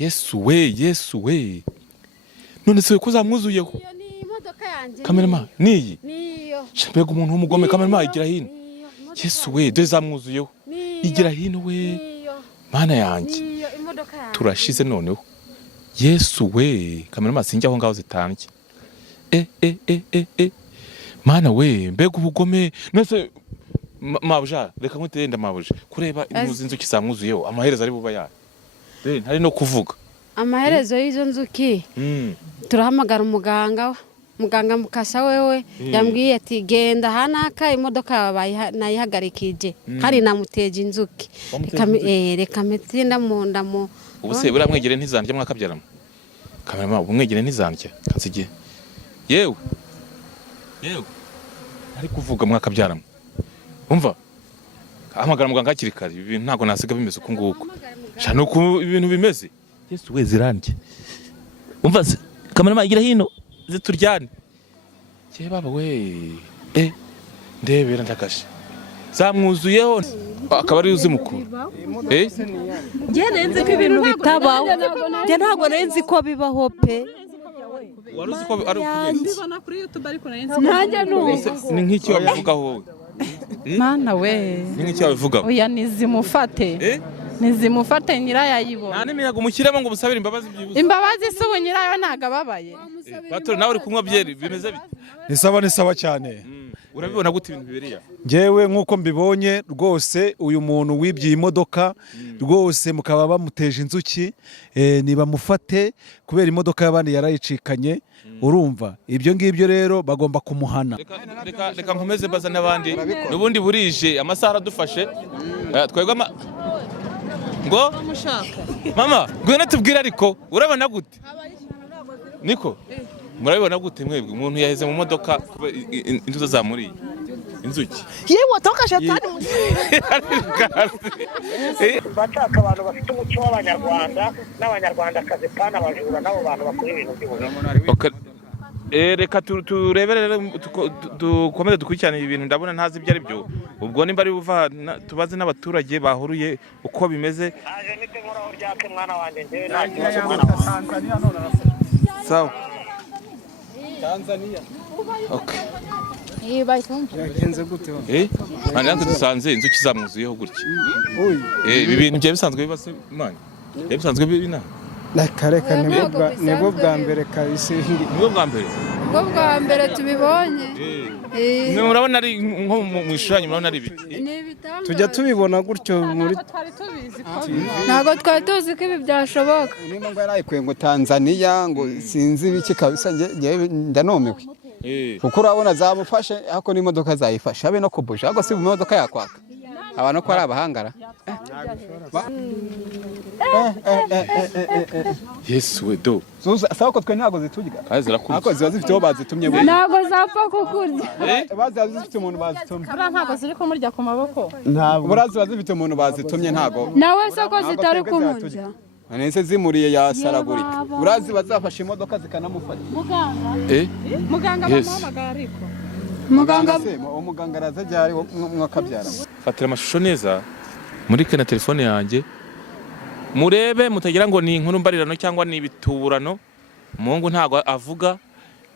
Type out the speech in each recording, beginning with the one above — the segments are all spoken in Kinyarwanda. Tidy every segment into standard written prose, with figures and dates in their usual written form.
Yesu we none se ko zamwuzuyeho iyo ni imodoka yanjye kamerama niyi niyo mbega umuntu w'umugome kamerama igira hino Yesu we dore zamwuzuyeho igira hino we mana yanjye turashize noneho Yesu we kamerama sinjye aho ngaho zitambye mana we mbega ubugome nose mabuja reka nkutenda mabuja kureba imuzi inzuki zamwuzuyeho amaherezo ari buba yayo ntari no kuvuga amaherezo y'izo nzuki turahamagara umuganga mukasa wewe yambwiye ati genda hanaka imodoka yawe nayihagarikije hari namuteje inzuki reka metinda mu ndamo ubuse buramwegere ntizandya mwakabyaramo kamerama ubumwegere ntizandya kansige yewe ari kuvuga mwakabyaramo umva ahamagara muganga hakiri kare ibintu ntago nasiga bimeze uko nguko cyane uko ibintu bimeze Yesu we zirandye umva se kamerama igira hino zituryane cye baba we ndebera ndakashe zamwuzuyeho akaba ari uzi mukuru nge nenze ko ibintu bitabaho nge ntago nenzi ko bibaho pe waruzi ko ari ukubeshya ndibona kuri YouTube ariko nanjye numva ni nk'iki wabivugaho wowe mana we ni nk'iki wabivugaho oya nizimufate nyirayo yibona nta n'imiyaga umushyiremo ngo busabire imbabazi byibuze imbabazi se ubu nyirayo ntago ababaye bato nawe uri kunywa byeri bimeze bite ni sawa cyane urabibona gute ibintu biberiya ngewe nk'uko mbibonye rwose uyu muntu wibye imodoka rwose mukaba bamuteje inzuki nibamufate kubera imodoka y'abandi yarayicikanye urumva ibyo ngibyo rero bagomba kumuhana reka nkomeze baza n'abandi n'ubundi burije amasaha aradufashe twebwe ngo mama ngwino tubwire ariko urabona gute niko murabibona gute mwebwe umuntu yaheze mu modoka inzuzi zamuriye inzuki yewe toka shetani bashaka abantu bafite umuco w'abanyarwanda n'abanyarwandakazi kandi abajura nabo bantu bakora ibintu by'ubuzima reka turebere dukomeze dukurikirane ibintu ndabona ntazi ibyo ari byo ubwo nimba ari buva tubaze n'abaturage bahuruye uko bimeze aje nite nkoraho ryake mwana wanjye ngewe nta mwana sawa Tanzania okay yagenze gute nanjye dusanze inzuki zamwuzuyeho gutya ibi bintu bya bisanzwe bibase imana bisanzwe bibina reka nibwo bwa mbere kabisi nibwo bwa mbere tubibonye murabona ari nko mu ishushanyo murabona ari ibiti tujya tubibona gutyo muri ntago twari tuzi ko ibi byashoboka niba ngo yarayikuye ngo Tanzania ngo sinzi ibiki kabisa ndanomiwe kuko urabona zamufashe hako n'imodoka zayifashe habe no kubusha ahubwo si mu modoka yakwaka abantu ko ari abahangara Yesu we do sawa ko twe ntago ziturya ariko ziba zifite aho bazitumye we ntago zapfa kukurya baziba zifite umuntu bazitumye ntago ziri kumurya ku maboko buraziba zifite umuntu bazitumye ntago nawe se ko zitari kumurya nese zimuriye yasaragurika urazi bazafasha imodoka zikanamufata muganga bamuhamagara ariko umuganga araza ryari mwakabyara fatira amashusho neza muri kana telefone yanjye murebe mutagira ngo ni inkuru mbarirano cyangwa ni ibituburano Mungu ntago avuga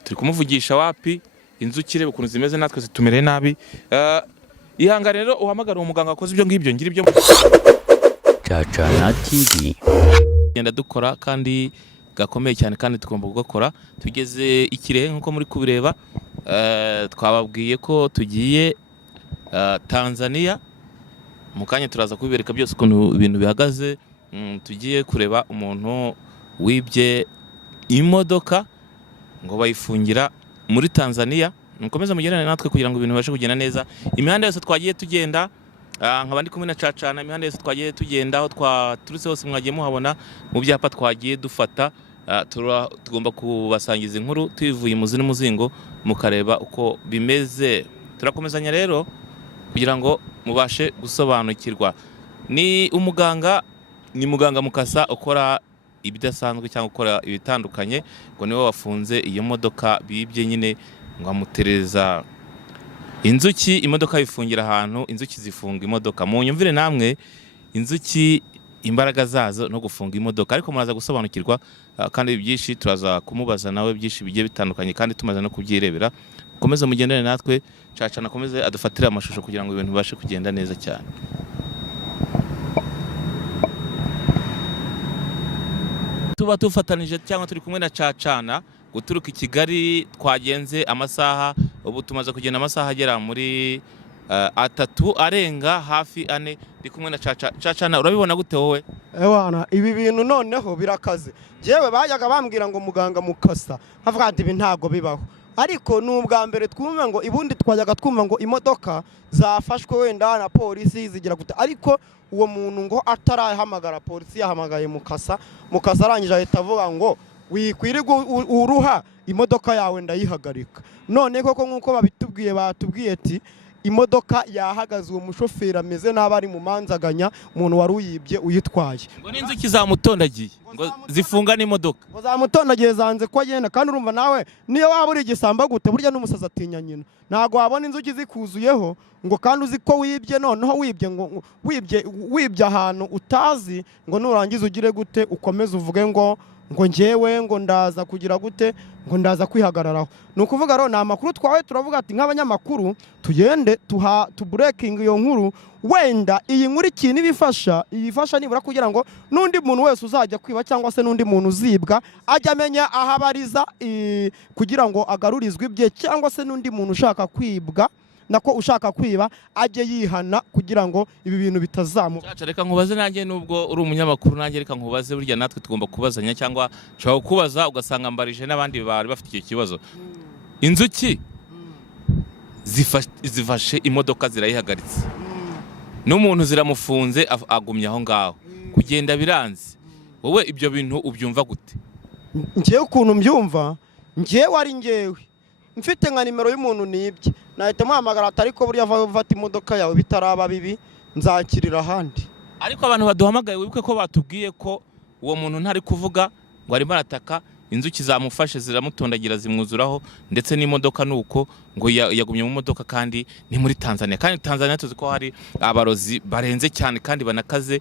turi kumuvugisha wapi inzuki rebe ukuntu zimeze natwe zitumere nabi ihanga rero uhamagara umuganga akoze ibyo ngibyo ngira ibyo Chachana TV genda dukora kandi gakomeye cyane kandi tugomba kugakora tugeze ikirehe nkuko muri kubireba twababwiye ko tugiye Tanzania mu kanya turaza kubibereka byose ukuntu ibintu bihagaze tugiye kureba umuntu wibye imodoka ngo bayifungira muri Tanzania mukomeza mugerane natwe kugira ngo ibintu bibashe kugenda neza imihanda yose twagiye tugenda nkabandi kumwe na Cacana imihanda yose twagiye tugenda aho twaturutse hose mwagiye muhabona mu byapa twagiye dufata tugomba kubasangiza inkuru tuyivuye muzi n'umuzingo mukareba uko bimeze turakomezanya rero kugira ngo mubashe gusobanukirwa ni muganga Mukasa ukora ibidasanzwe cyangwa ukora ibitandukanye ngo niwe wafunze iyo modoka bibye nyine ngo amutereza inzuki imodoka yifungira ahantu inzuki zifunga imodoka mu nyumvire namwe inzuki imbaraga zazo no gufunga imodoka, ariko muraza gusobanukirwa kandi byinshi turaza kumubaza nawe byinshi bigiye bitandukanye kandi tumaze no kubyirebera. Komeza mugendane natwe, Cacana akomeze adufatire amashusho kugira ngo ibintu bibashe kugenda neza cyane. Tuba tufatanije cyangwa turi kumwe na Cacana guturuka i Kigali, twagenze amasaha, ubu tumaze kugenda amasaha agera muri 3 arenga hafi 4 ndi kumwe na Cacana. Urabibona gute wowe? Ewana, ibi bintu noneho birakaze. Jewe bajyaga bambwira ngo muganga mukasa, havuga ati ibi ntago bibaho. Ariko n'ubwa mbere twumva ngo ibundi twajyaga twumva ngo imodoka zafashwe wenda na polisi zigira gute, ariko uwo muntu ngo atarahamagara polisi yahamagaye mukasa arangije ahita avuga ngo wikwiriga uruha imodoka yawe ndayihagarika. None koko nkuko batubwiye ati imodoka yahagaze, uwo mushoferi ameze n'abari mu manzaganya umuntu wari uyibye uyitwaye. Ngo n'inzuki zamutondagiye ngo zifunga n'imodoka. Ngo zamutondagiye zanze ko agenda, kandi urumva nawe niyo waba uri igisamba gute burya n'umusazi atinya nyina. Ntago wabona inzuki zikuzuyeho ngo kandi uzi ko wibye, noneho wibye ahantu utazi, ngo nurangiza ugire gute ukomeze uvuge ngo njyewe ngo ndaza kugira gute, ngo ndaza kwihagararaho. Nukuvuga rero na makuru twawe turavuga ati nk'abanyamakuru tugende tuburekinga iyo nkuru, wenda iyi nkuru ikintu ibifasha nibura kugira ngo n'undi muntu wese uzajya kwiba cyangwa se n'undi muntu uzibwa ajya amenya aho abariza, kugira ngo agarurizwe ibye, cyangwa se n'undi muntu ushaka kwibwa nako ushaka kwiba ajye yihana kugira ngo ibi bintu bitazamu. Caca, reka nkubaze nanjye, nubwo uri umunyamakuru nanjye reka nkubaze, burya natwe tugomba kubazanya, cyangwa ushobora kubaza ugasanga mbarije n'abandi bari bafite icyo kibazo. Inzuki zifashe imodoka zirayihagaritse, n'umuntu ziramufunze agumye aho ngaho, kugenda biranze. Wowe ibyo bintu ubyumva gute? Njyewe ukuntu mbyumva, njyewe ari njyewe mfite nka nimero y'umuntu nibye, nahita muhamagara ati ariko burya vata imodoka yawe bitaraba bibi nzakirira ahandi. Ariko abantu baduhamagaye wibuke ko batubwiye ko uwo muntu ntari kuvuga ngo arimo arataka, inzuki zamufashe ziramutondagira zimwuzuraho, ndetse n'imodoka nuko ngo yagumye mu modoka, kandi ni muri Tanzania. Kandi Tanzania tuzi ko hari abarozi barenze cyane kandi banakaze.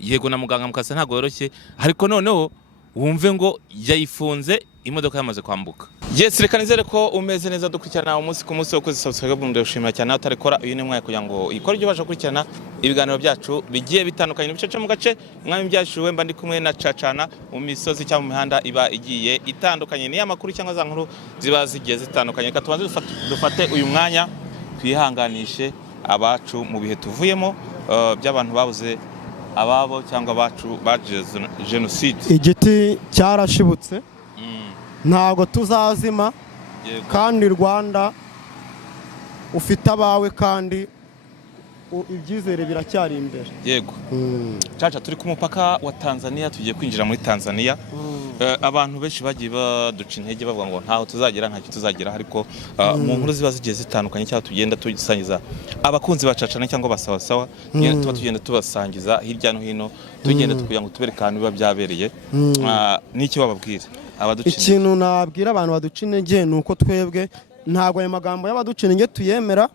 Yego na muganga mukasa ntago yoroshye, ariko noneho wumve ngo yayifunze imodoka yamaze kwambuka. Yes, reka nizere ko umeze neza dukurikirana umunsi ku munsi wo kuzisubscribe bumwe ndashimira cyane utarekora uyu ni mwanya kugira ngo ikore ibyo baje gukurikirana ibiganiro byacu bigiye bitandukanye n'ibice mu gace mwami byacu wemba ndi kumwe na Cacana mu misozi cyangwa mu mihanda iba igiye itandukanye, ni amakuru cyangwa za nkuru ziba zigiye zitandukanye. Reka tubanze dufate uyu mwanya twihanganishe abacu mu bihe tuvuyemo by'abantu babuze ababo cyangwa abacu baje genocide. Igiti cyarashibutse ntago tuzazima, kandi Rwanda ufite abawe kandi ibyizere biracyari imbere. Yego. Caca, turi ku mupaka wa Tanzania, tugiye kwinjira muri Tanzania. Abantu benshi bagiye baduca intege bavuga ngo ntaho tuzagera ntacyo tuzagera, ariko mu nkuru ziba zigiye zitandukanye cyangwa tugenda tugisangiza abakunzi ba Cacana cyangwa basawa tuba tugenda tubasangiza hirya no hino, tugenda kugira ngo tubereke ahantu biba byabereye. N'iki bababwira abaduca intege? Ikintu nabwira abantu baduca intege ni uko twebwe ntago ayo magambo y'abaduca intege tuyemera,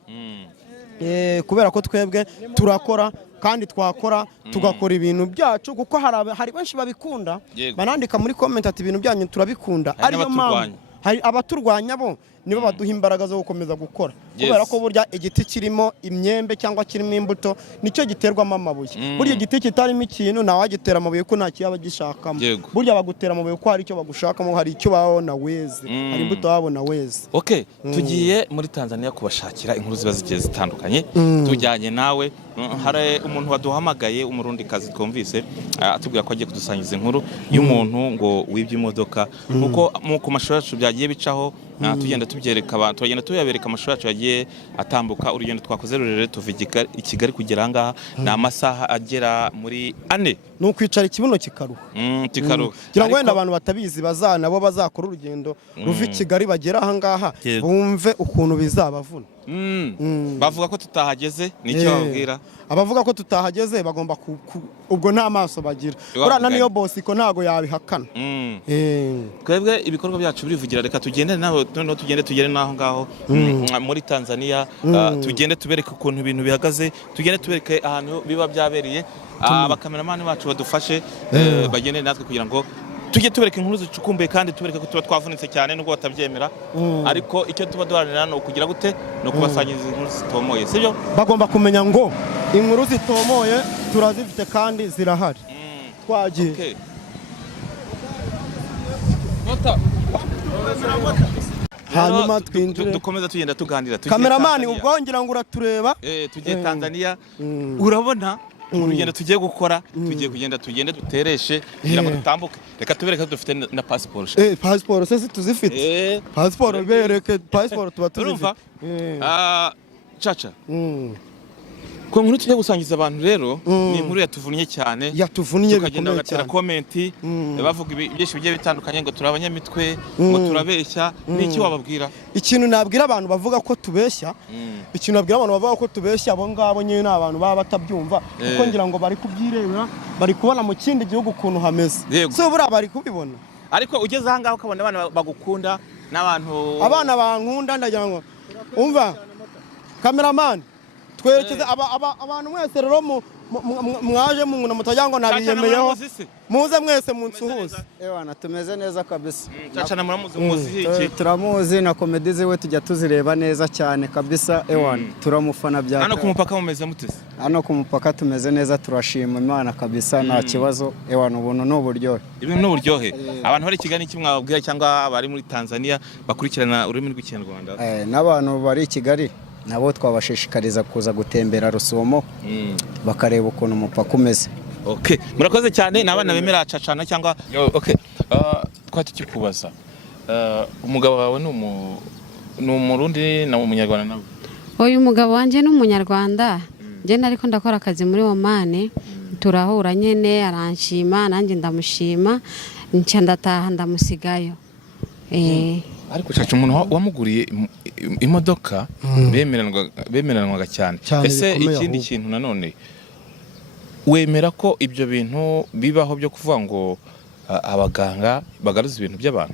kubera ko twebwe turakora kandi twakora tugakora ibintu byacu, kuko hari benshi babikunda banandika muri comment ati ibintu byanyu turabikunda, ariyo mpamvu hari abaturwanya bo nibo baduha imbaraga zo gukomeza gukora, kubera ko burya igiti kirimo imyembe cyangwa kirimo imbuto nicyo giterwamo amabuye. Burya igiti kitarimo ikintu nawe wagitera amabuye ko nta kiyaba gishakamo. Burya bagutera amabuye ko hari icyo bagushakamo, hari icyo babona weze, hari imbuto babona weze. Okay, tugiye muri Tanzania kubashakira inkuru ziba zigiye zitandukanye. Tujyanye nawe, hari umuntu waduhamagaye umurundi kazi twumvise atubwira ko agiye kudusangiza inkuru y'umuntu ngo wibye imodoka, kuko ku mashuri yacu byagiye bicaho, tugenda tubyereka abantu, tugenda tuyabereka amashuri yacu yagiye atambuka. Urugendo twakoze rurerure tuva i Kigali kugera aha ngaha ni amasaha agera muri 4. Ni ukwicara ikibuno kikaruha. Kugira ngo wenda abantu batabizi nabo bazakora urugendo ruva i Kigali bagera aha ngaha bumve ukuntu bizabavuna. Bavuga ko tutahageze, nicyo babwira abavuga ko tutahageze bagomba ubwo nta maso bagira. Urana niyo boss ko ntago yabihakana. Twebwe ibikorwa byacu birivugira, reka tugende naho tugere naho ngaho muri Tanzania, tugende tubereke ukuntu ibintu bihagaze, tugende tubereke ahantu biba byabereye. abakameramani bacu badufashe bagende natwe kugira ngo tujye tubereka inkuru zicukumbuye kandi tubereke ko tuba twavunitse cyane nubwo batabyemera ariko icyo tuba duharanira ni ukugira gute no kubasangiza inkuru zitomoye sibyo bagomba kumenya ngo inkuru zitomoye turazifite kandi zirahari twagiye hanyuma twinjire dukomeza tugenda tuganira kameramani ubwo ngira ngo uratureba tugiye Tanzania urabona urugendo tugiye gukora tugiye kugenda dutereshe kugira ngo dutambuke reka tubereke ko dufite na passport passport se tuzifite passport bereke passport tuba tuzifite caca ko nkuru tujye gusangiza abantu rero ni inkuru yatuvunnye cyane tukagenda bagatera comment bavuga byinshi bigiye bitandukanye ngo turabanyamitwe ngo turabeshya niki wababwira ikintu nabwira abantu bavuga ko tubeshya abo ngabo nyine n'abantu baba batabyumva kuko ngira ngo bari kubyirebera bari kubona mu kindi gihugu ukuntu hameze so bura bari kubibona ariko ugeze aha ngaho ukabona abana bagukunda n'abantu abana bankunda ndagira ngo umva cameraman twerekeze abantu mwese rero mwaje munguna mutajya ngo nabiyemeyeho muze mwese munsuhuze ewana tumeze neza kabisa Cacana muramuzi iki turamuzi na comedy ziwe tujya tuzireba neza cyane kabisa ewana turamufana bya hano ku mupaka mumeze mutese hano ku mupaka tumeze neza turashima Imana kabisa nta kibazo ewana ubuntu n'uburyohe ibintu n'uburyohe abantu bari Kigali iki mwababwira cyangwa bari muri Tanzania bakurikirana ururimi rw'ikinyarwanda n'abantu bari i Kigali nabo twabashishikariza kuza gutembera Rusumo bakareba ukuntu umupaka umeze. Okay, murakoze cyane n'abana bemera Cacana cyangwa okay. Twatikubaza umugabo wawe ni umurundi na umunyarwanda nawe? Uyu mugabo wanje ni umunyarwanda je nariko ndakora akazi muri Oman turahura nyene aranshima nanjye ndamushima nca ndataha ndamusigayo ariko Caca umuntu wamuguriye imodoka bemeranwaga cyane ese ikindi kintu nanone wemera ko ibyo bintu bibaho byo kuvuga ngo abaganga bagaruza ibintu by'abantu?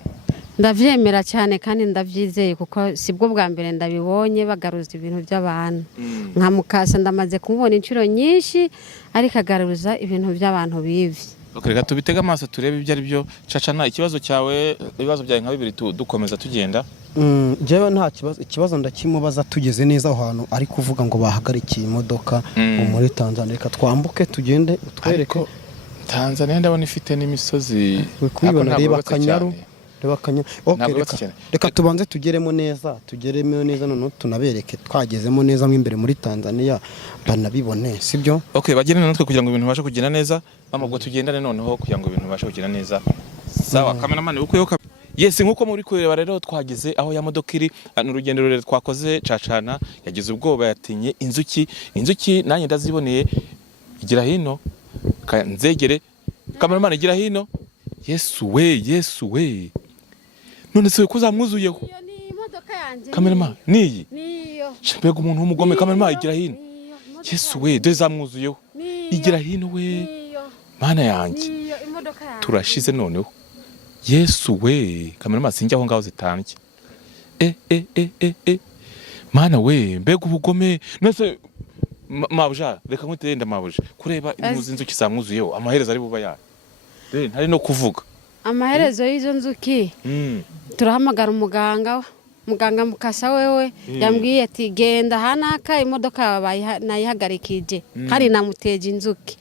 Ndavyemera cyane kandi ndavyizeye kuko sibwo bwa mbere ndabibonye bagaruza ibintu by'abantu nka Mukasa ndamaze kumubona inshuro nyinshi ariko agaruza ibintu by'abantu bivye. Reka tubitega amaso turebe ibyo ari byo. Cacana ikibazo cyawe ibibazo byawe nka bibiri dukomeza tugenda. Jewe nta ikibazo ndakimubaza tugeze neza aho hantu ari kuvuga ngo bahagarikiye imodoka muri Tanzania reka twambuke tugende utwereke Tanzania ndabona ifite n'imisozi kwibona reba Kanyaru reka tubanze tugeremo neza none tunabereke twagezemo neza mo imbere muri Tanzania banabibone sibyo? Okay, bagene natwe kugira ngo ibintu bashe kugenda neza bamubwo tugendane noneho kugira ngo ibintu bashe kugenda neza. Sawa cameraman ukuyo yes nkuko muri kureba rero twageze aho ya modoka iri n'urugendo rurerure twakoze Cacana yagize ubwoba yatinye inzuki nanjye ndaziboneye igira hino nzegere cameraman igira hino Yesu we none se kuzamwuzuyeho iyo ni imodoka yanje cameraman niyi niyo mbega umuntu w'umugome cameraman igira hino Yesu we dezamwuzuyeho igira hino we mana yanjye turashize noneho Yesu we cameraman sinjya aho ngaho zitambye mana we mbega ubugome nose mabuja reka nkutenda mabuja kureba imuzi inzuki zamwuzuyeho amaherezo ari buba ya ntari no kuvuga amaherezo y'izo nzuki turahamagara umuganga Mukasa wewe yambwiye ati genda hanaka imodoka nayihagarikije hari namuteje inzuki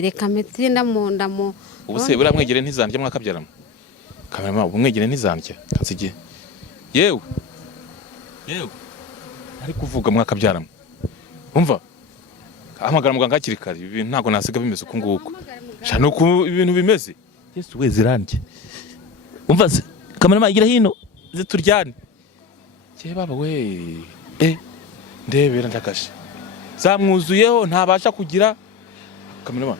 reka metinda mu ndamo ubuse buramwegere ntizandye mwakabyaramo kamera ubumwegere ntizandye kansige yewe ari kuvuga mwakabyaramo umva hamagara muganga hakiri kare ibintu ntago nasiga bimeze uko nguko cyane uko ibintu bimeze Yesu we zirandye umva kamera igira hino zituryane cye baba we ndebera ndakashe zamwuzuyeho ntabasha kugira kamera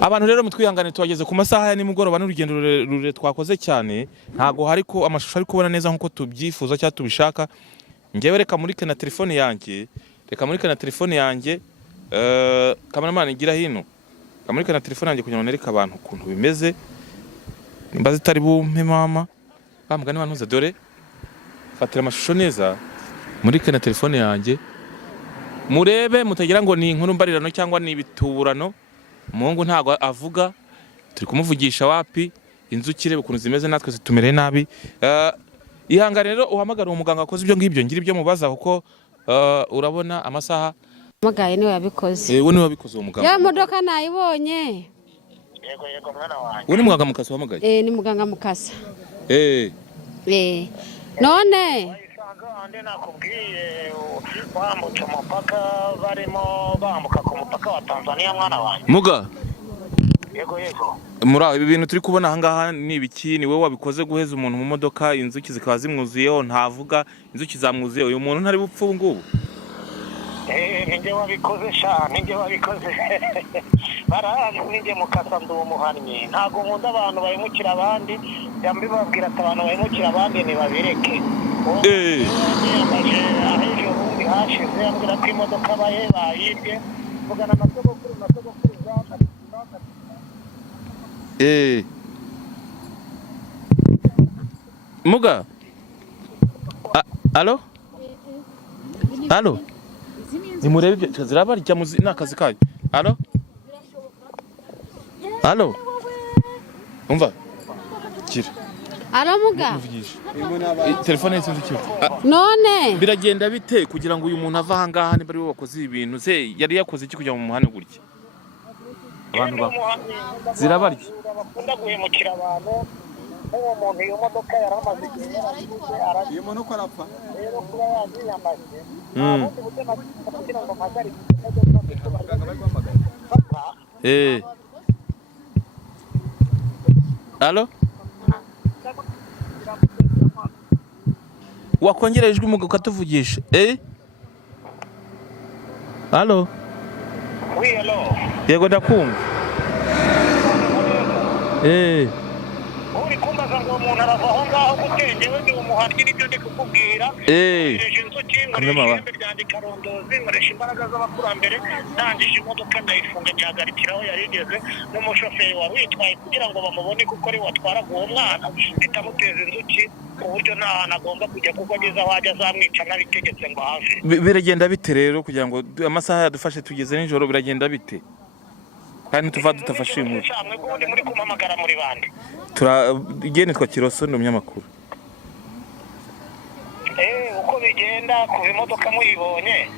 abantu rero mutwihangane twageze ku masaha ya nimugoroba n'urugendo rurerure twakoze cyane ntago hariko amashusho ari kubona neza nkuko tubyifuza cyangwa tubishaka ngewe reka muri kana telefone yanjye cameraman igira hino kamurika na telefone yanjye kugira ngo nereke abantu ukuntu bimeze nimba zitari bumpe mama bamugane bantuze dore fatira amashusho neza muri kana telefone yanjye murebe mutagira ngo ni inkuru mbarirano cyangwa ni ibituburano. Umuhungu ntago avuga, turi kumuvugisha wapi, inzuki rebe ukuntu zimeze natwe zitumereye nabi. Ihangane rero uhamagara umuganga akoze ibyo ngibyo ngira ibyo mubaza kuko urabona amasaha Magaye niwe yabikoze. we niwe wabikoze uwo muganga. Ya modoka nayibonye. Yego mwana wanjye. We ni muganga mukasa wahamagaye? Ni muganga mukasa. None ande nakubwiye bambutse umupaka barimo bambuka ku mupaka wa Tanzania mwana wanjye. Muga. Yego. Muri ibi bintu turi kubona aha ngaha ni ibiki? Ni wowe wabikoze guheza umuntu mu modoka, inzuki zikaba zimwuzuyeho, ntavuga, inzuki zamwuzuye. Uyu muntu ntari bupfu ngubu. Ninjye wabikoze sha, ninjye wabikoze. Barazi ninjye mukasa ndi umuhannyi. Ntago nkunda abantu bayimukira abandi, yambi babwira ati abantu bayimukira abandi ni babireke. Aheje ubundi hashize ambwira ko imodoka bayibye. Mvugana na sogokuru Muga. Alo? Nimurebe ibyo zirabarya muzi nakazi kayo. Alo? Umva. Kira. Alo Muga. Telefone y'inzu kira. None Biragenda bite kugira ngo uyu muntu ava aha ngaha niba ari we wakoze ibintu se yari yakoze iki kugira mu muhanda gutya? Abantu zirabarya. Bakunda guhemukira abantu. Uwo muntu iyo modoka yaramaze igihe aragiye umuntu uko arapfa rero kuba yaziyamaze kugira ngo mpagarike Alo? Wakongera ijwi muga ukatuvugisha? Alo? Hello. Yego ndakumva. Uri kumbaza ngo umuntu arava aho ngaho gutengewe ndi umuhannyi nibyo ndi kukubwira. Inzuki ngo ryandi karondozi nkoresha imbaraga z'abakurambere ndangije imodoka ndayifunga ntihagarikira aho yari igeze n'umushoferi wari witwaye kugira ngo bamubone kuko ari watwaraga uwo mwana bitamuteza inzuki ku buryo nta hantu agomba kujya kuko ageze aho ajya azamwica n'abitegetse ngo hafi. Biragenda bite rero kugira ngo amasaha yadufashe tugeze nijoro biragenda bite? Kandi tuva tutafashe inkuru. Cyamwe gode muri kumamagara muri bande. Turagene twa Kiroso ndi umunyamakuru. Uko bigenda ku imodoka muyibonye.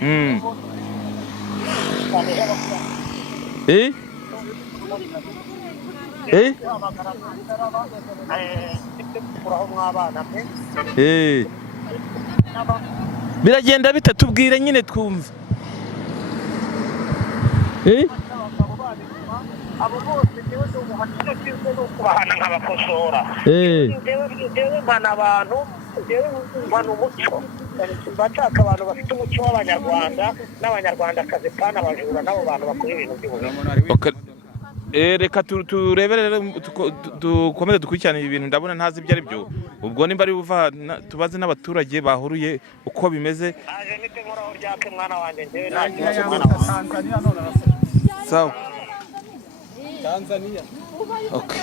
Biragenda bite tubwire nyine twumva. Abo bose niwe ndi umuhannyi n'ikizwe no kubahana nk'abakosora. Ndewe mpana abantu, ndewe mpana umuco. Bashaka abantu bafite umuco w'abanyarwanda n'abanyarwandakazi kandi abajura n'abo bantu bakora ibintu by'ubuzima. Reka turebere dukomeze dukurikirane ibintu ndabona ntazi ibyo ari byo. Ubwo nimba ari buva tubaze n'abaturage bahuruye uko bimeze. Aje nite nkoraho ryake mwana wanjye ndewe nta kibazo mwana wanjye. Tanzania none sawa. Tanzania. Okay.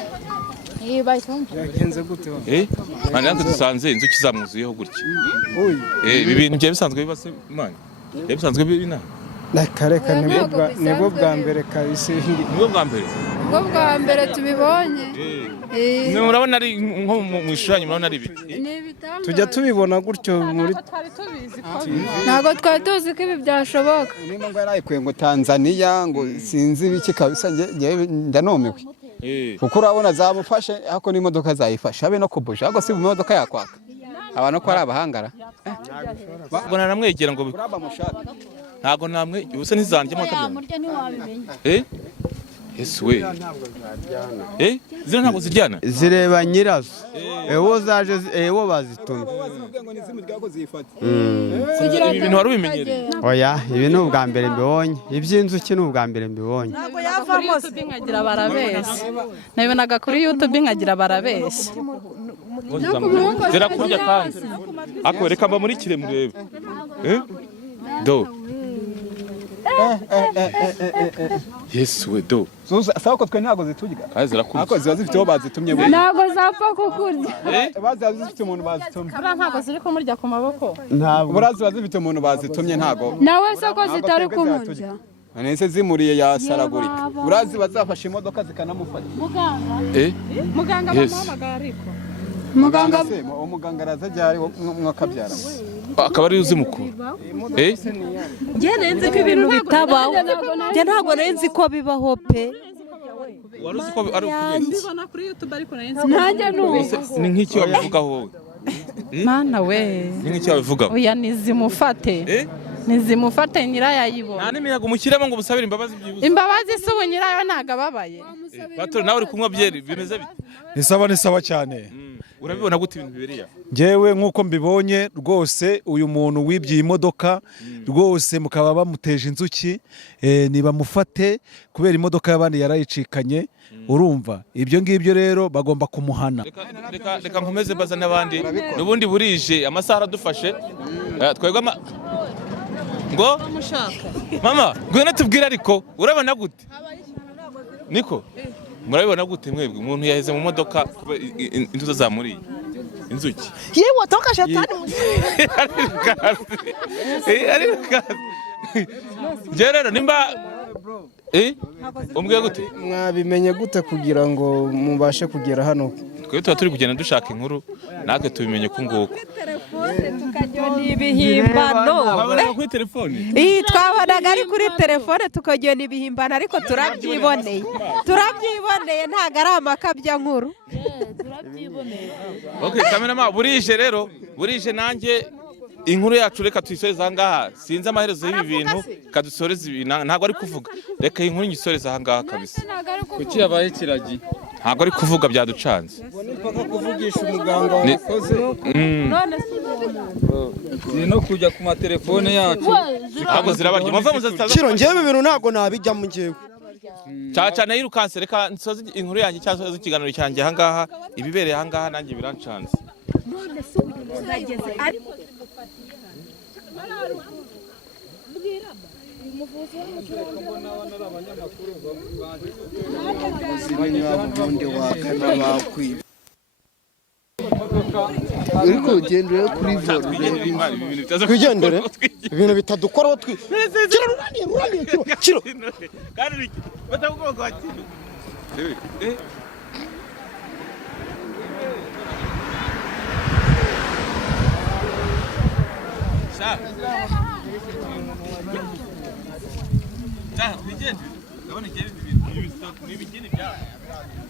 Yagenze gute wa? Nanjye dusanze inzuki zamwuzuyeho gutya. Ibi bintu bye bisanzwe bibase manje. Bye bisanzwe bibina. Nakareka nibwo bwa mbere kabisa. Nibwo bwa mbere. Nibwo bwa mbere tubibonye. Murabona ari nko mu ishushanyo murabona ari ibiti. Tujya tubibona gutyo muri ntago twari tuzi ko ibi byashoboka. Nimba ngo yarayikuye ngo Tanzania ngo sinzi ibiki kabisa ndanomiwe. Kuko urabona zamufashe hako n'imodoka zayifasha abe no kubusha ahubwo si mu modoka yakwaka abantu ko ari abahangara ubwo naramwegera ngo uraba mushaka ntago namwe ubuse nizanje mu kabya Yesu we zira ntabwo ziryana zireba nyirazo ewo zaje ewo bazitumye ibintu wari ubimenyereye oya ibi ni ubwa mbere mbibonye iby'inzuki ni ubwa mbere mbibonye ntabwo yavamo nkagira barabeshya nabibonaga kuri YouTube nkagira barabeshya zirakurya kandi ako reka mba muri kire murebe do Yesu we do. Sawa ko twe ntago ziturya. Kandi zirakurya. Ako ziba zifite aho bazitumye bo. ntabwo zapfa kukurya Baziba zifite umuntu bazitumye. buriya ntabwo ziri kumurya ku maboko ntabwo Buriya ziba zifite umuntu bazitumye ntago. nawe se ko zitari kumurya Nese zimuriye yasaragurika. Buriya ziba zafashe imodoka zikanamufata. muganga bamuhamagara ariko Umuganga araza ryari mwakabyara. Akaba ari uzi mukuru. njye nenze ko ibintu bitabaho njye ntabwo nenze ko bibaho pe Wari uzi ko ari ukubera. mbibona kuri YouTube ariko nenze nanjye nubu Ni nk'iki wabivugaho wowe? mana we Ni nk'iki wabivugaho? oya nizimufate nizimufate nyirayo ayibona Nta n'imiyaga umushyiremo ngo ubusabire imbabazi byibuze. imbabazi se ubu nyirayo ntabwo ababaye Bato nawe uri kunywa byeri bimeze bite? ni sawa cyane. Urabibona gute ibintu biberiya? Njyewe nk'uko mbibonye rwose uyu muntu wibye iyi modoka rwose mukaba bamuteje inzuki nibamufate kubera imodoka y'abandi yarayicikanye urumva ibyo ngibyo rero bagomba kumuhana. Reka nkomeze baza n'abandi n'ubundi burije amasaha aradufashe twebwe ngo mama ngwino tubwire ariko urabona gute niko murabibona gute mwebwe umuntu yaheze mu modoka intuzo zamuriye inzuki yewe toka shetani ari rero nimba umbwiye gute mwabimenye gute kugira ngo mubashe kugera hano twebwe tuba turi kugenda dushaka inkuru natwe tubimenye ko nguko ibihimbano kuri telefone twabonaga ari kuri telefone tukagenda ibihimbano ariko turabyiboneye ntabwo ari amakabya nkuru kamerama burije nanjye inkuru yacu reka tuyisoreze aha ngaha sinzi amaherezo y'ibi bintu kadusoreze ibi ntabwo ari kuvuga reka iyi nkuru nyisoreze aha ngaha kabisa kuki yabaye ikiragi ntabwo ari kuvuga byaducanze kuvugisha umuganga wakoze ni no kujya ku matelefone yacu ntabwo zirabarya muva muzataza Kiro njyewe ibintu ntabwo nabijyamo njyewe cyane yirukanse reka nsoze inkuru yanjye cyangwa se ikiganiro cyanjye aha ngaha ibibereye aha ngaha nanjye birancanze ariko ugendera kuri twigendere ibintu bitadukoraho kiro